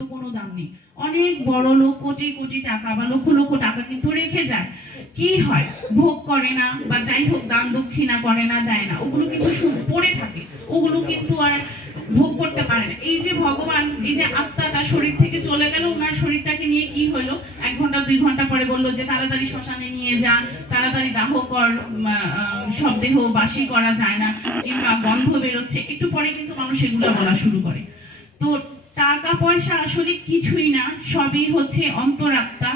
কোনো দাম নেই। অনেক বড় লোক কোটি কোটি টাকা বা লক্ষ লক্ষ টাকা কিন্তু রেখে যায়, কি হয় ভোগ করে না বা যাই হোক দান দক্ষিণা করে না, দেয় না, ওগুলো কিন্তু পড়ে থাকে, ওগুলো কিন্তু আর ভোগ করতে পারে না। এই যে ভগবান, এই যে আত্মাটা শরীর থেকে চলে গেল, ওনার শরীরটাকে নিয়ে কি হলো, 1 ঘন্টা 2 ঘন্টা পরে বললো যে তাড়াতাড়ি শ্মশানে নিয়ে যান, তাড়াতাড়ি দাহ কর, সব দেহ বাসি করা যায় না, কিংবা গন্ধ বেরোচ্ছে, একটু পরে কিন্তু মানুষ এগুলো বলা শুরু করে। তো টাকা পয়সা আসলে কিছুই না, সবই হচ্ছে অন্তরাত্মা।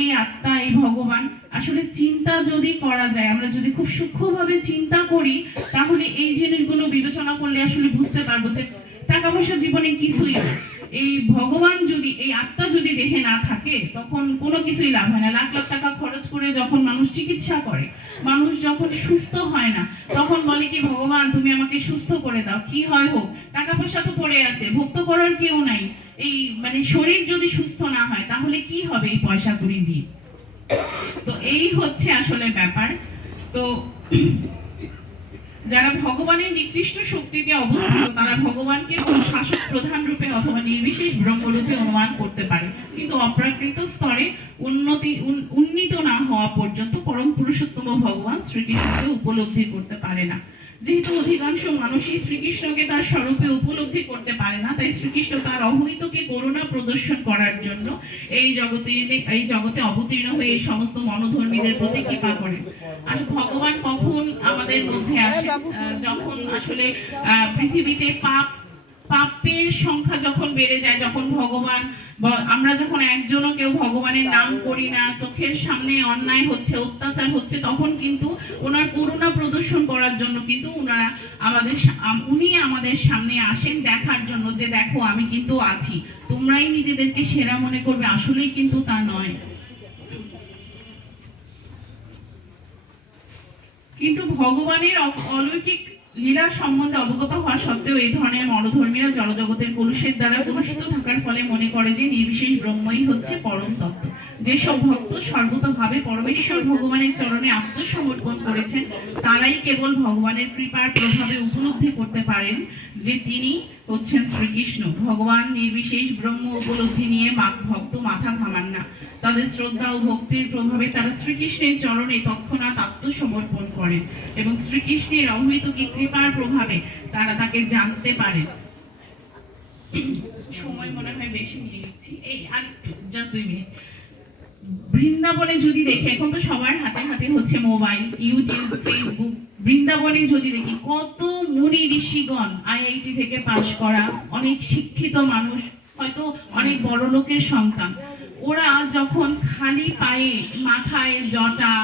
এই আত্মা, এই ভগবান, আসলে চিন্তা যদি করা যায়, আমরা যদি খুব সূক্ষ্মভাবে চিন্তা করি, তাহলে এই জিনিসগুলো বিবেচনা করলে আসলে বুঝতে পারবো যে টাকা পয়সা জীবনে কিছুই না। এই ভগবান যদি, এই আত্মা যদি দেহে না থাকে, তখন কোনো কিছুই লাভ হয় না। লাখ লাখ টাকা খরচ করে যখন মানুষ চিকিৎসা করে, মানুষ যখন সুস্থ হয় না, তখন বলে কি ভগবান তুমি আমাকে সুস্থ করে দাও, কি হয় হোক, টাকা পয়সা তো পড়ে আছে, ভক্ত করার কেউ নাই। এই মানে শরীর যদি সুস্থ না হয়, তাহলে কি হবে এই পয়সা কড়ি দিয়ে? তো এই হচ্ছে আসলে ব্যাপার। তো যারা ভগবানের নিকৃষ্ট শক্তিতে অবস্থিত, তারা ভগবানকে শাসক প্রধান রূপে অথবা নির্বিশেষ ব্রহ্মরূপে অনুমান করতে পারে, কিন্তু অপ্রাকৃত স্তরে উন্নীত না হওয়া পর্যন্ত পরম পুরুষোত্তম ভগবান শ্রীকৃষ্ণকে উপলব্ধি করতে পারে না। যেহেতু অধিকাংশ মানুষই শ্রীকৃষ্ণকে তার স্বরূপে উপলব্ধি করতে পারে না, তাই শ্রীকৃষ্ণ তার অহৈতুকে করুণা প্রদর্শন করার জন্য এই জগতে অবতীর্ণ হয়ে এই সমস্ত মনোধর্মীদের প্রতি কৃপা করেন। আর ভগবান কখন আমাদের মধ্যে আসে, যখন আসলে পৃথিবীতে পাপের সংখ্যা যখন বেড়ে যায়, যখন ভগবান, আমরা যখন একজনও কেউ ভগবানের নাম করি না, চোখের সামনে অন্যায় হচ্ছে, অত্যাচার হচ্ছে, তখন কিন্তু ওনার করুণা প্রদর্শন করার জন্য কিন্তু উনি আমাদের সামনে আসেন, দেখার জন্য যে দেখো আমি কিন্তু আছি। তোমরাই নিজেদেরকে সেরা মনে করবে, আসলেই কিন্তু তা নয়। কিন্তু ভগবানের অলৌকিক লীলা সম্বন্ধে অবগত হওয়া সত্ত্বেও এই ধরনের মনোধর্মীরা জড়জগতের কলুষের দ্বারা কলুষিত থাকার ফলে মনে করে যে নির্বিশেষ ব্রহ্মই হচ্ছে পরম তত্ত্ব। যেসব ভক্ত সর্বতভাবে পরমেশ্বর ভগবানের চরণে আত্মসমর্পণ করেছেন, তারাই কেবল ভগবানের কৃপার প্রভাবে উপলব্ধি করতে পারেন যে তিনি হচ্ছেন শ্রীকৃষ্ণ। ভগবান নির্বিশেষ ব্রহ্ম উপলব্ধি নিয়ে ভক্ত মাথা ঘামান না। তাদের শ্রদ্ধা ও ভক্তির প্রভাবে তারা শ্রীকৃষ্ণের চরণে তৎক্ষণাৎ আত্মসমর্পণ করেন এবং শ্রীকৃষ্ণের অহৈতুকী কৃপার প্রভাবে তারা তাকে জানতে পারেন। সময় মনে হয় বেশি নিয়ে নিচ্ছি, এই আর জাস্ট 2 মিনিট। বৃন্দাবনে যদি দেখি, এখন তো সবার হাতে হাতে হচ্ছে মোবাইল, ইউটিউব, ফেসবুক। বৃন্দাবনে যদি দেখি কত মুনি ঋষিগণ, আইআইটি থেকে পাশ করা, অনেক শিক্ষিত মানুষ, হয়তো অনেক বড় লোকের সন্তান, ওরা যখন খালি পায়ে, মাথায় জটা,